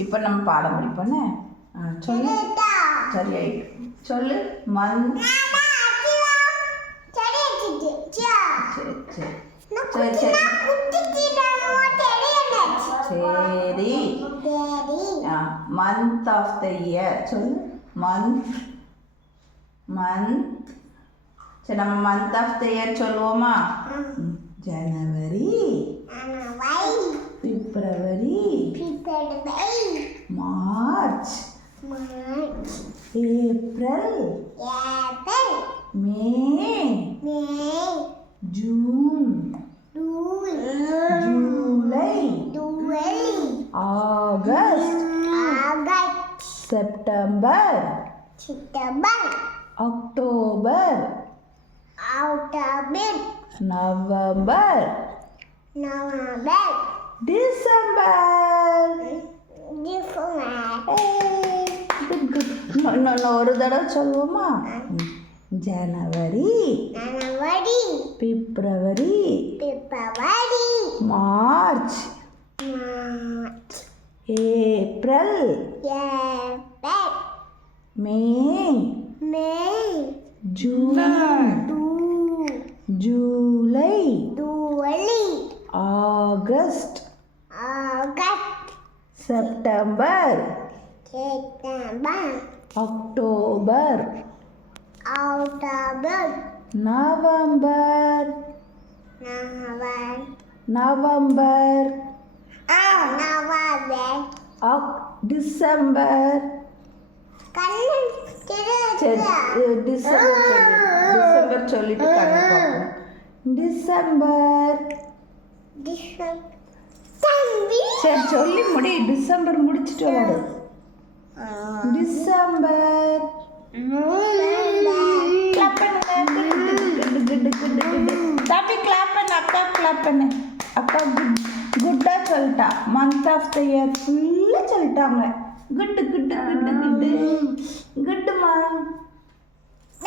இப்போ நம்ம பாடம் முடிப்போண்ணே ஆ, சொல்லு. சரி ஆயிட்டு சொல்லு. மந் சரி சரி சரி. சரி சரி. ஆ மந்த் ஆஃப் த இயர் சொல்லு. மந்த் மந்த் சரி நம்ம மந்த் ஆஃப் த இயர் சொல்லுவோமா? ஜனவரி March. March. April. April. May. May. June. June. July. July. August. August. September. September. October. October. November. November. December. Hmm. இன்னொன்று ஒரு தடவை சொல்லுவோமா ம். January February March April May June July August September October November November அக் December சரி அஹ் December சொல்லி December சொல்லிட்டு கணக்கு பார்ப்போம் டிசம்பர் சரி சொல்லி முடி. டிசம்பர் முடிச்சிட்டு விளாடு டிசம்பர். குடு குடு குடு குடு குடு தம்பி கிளாப் பண்ணு அக்கா கிளாப் பண்ணு. அக்கா குட் குட்டா சொல்லிட்டா. மந்த் ஆஃப் த இயர் ஃபுல்லாக சொல்லிட்டாங்க. குட்டு குட்டு குட்டு குட்டு குட்டுமா